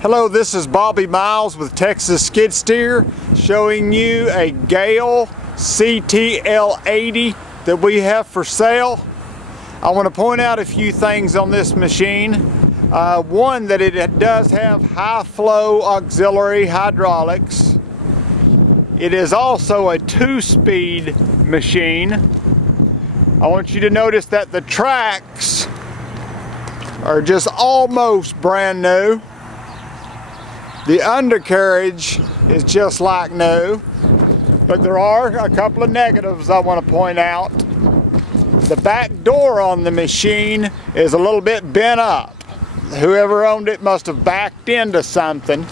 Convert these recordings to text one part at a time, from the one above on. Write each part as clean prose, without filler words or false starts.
Hello, this is Bobby Miles with Texas Skid Steer showing you a Gehl Ctl80 that we have for sale. I want to point out a few things on this machine. One, that it does have high flow auxiliary hydraulics. It is also a 2-speed machine. I want you to notice that the tracks are just almost brand new. The undercarriage is just like new, but there are a couple of negatives I want to point out. The back door on the machine is a little bit bent up. Whoever owned it must have backed into something.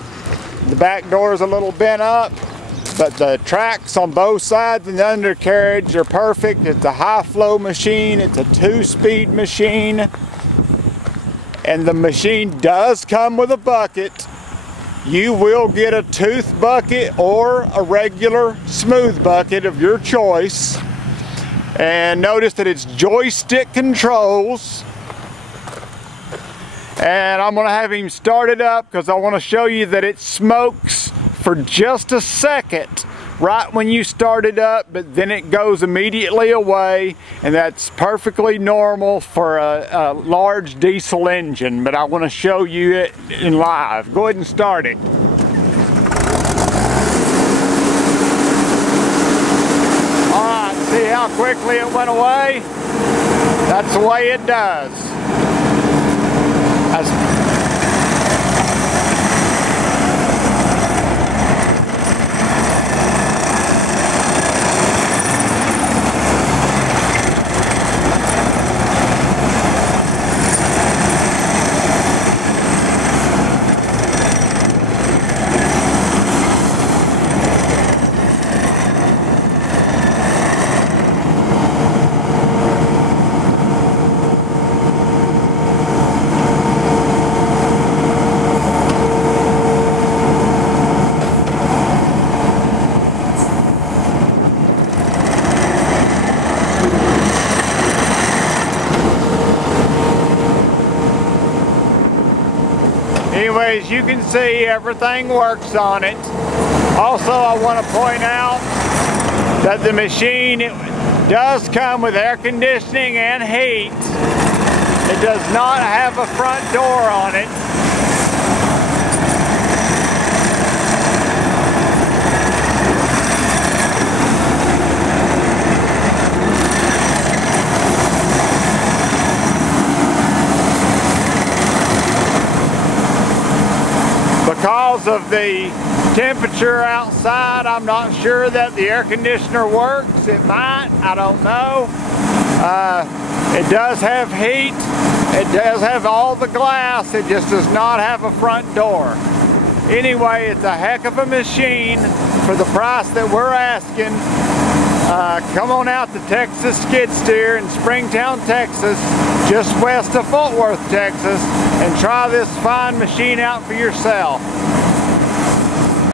The back door is a little bent up, but the tracks on both sides and the undercarriage are perfect. It's a high flow machine, it's a 2-speed machine, and the machine does come with a bucket. You will get a tooth bucket or a regular smooth bucket of your choice. And notice that it's joystick controls. And I'm going to have him start it up because I want to show you that it smokes for just a second right when you start it up, but then it goes immediately away, and that's perfectly normal for a large diesel engine, but I want to show you it in live. Go ahead and start it. Alright, see how quickly it went away? That's the way it does. Anyways, you can see everything works on it. Also, I want to point out that the machine does come with air conditioning and heat. It does not have a front door on it. Because of the temperature outside, I'm not sure that the air conditioner works. It might, I don't know. It does have heat. It does have all the glass. It just does not have a front door. Anyway, it's a heck of a machine for the price that we're asking. Come on out to Texas Skid Steer in Springtown, Texas, just west of Fort Worth, Texas, and try this fine machine out for yourself.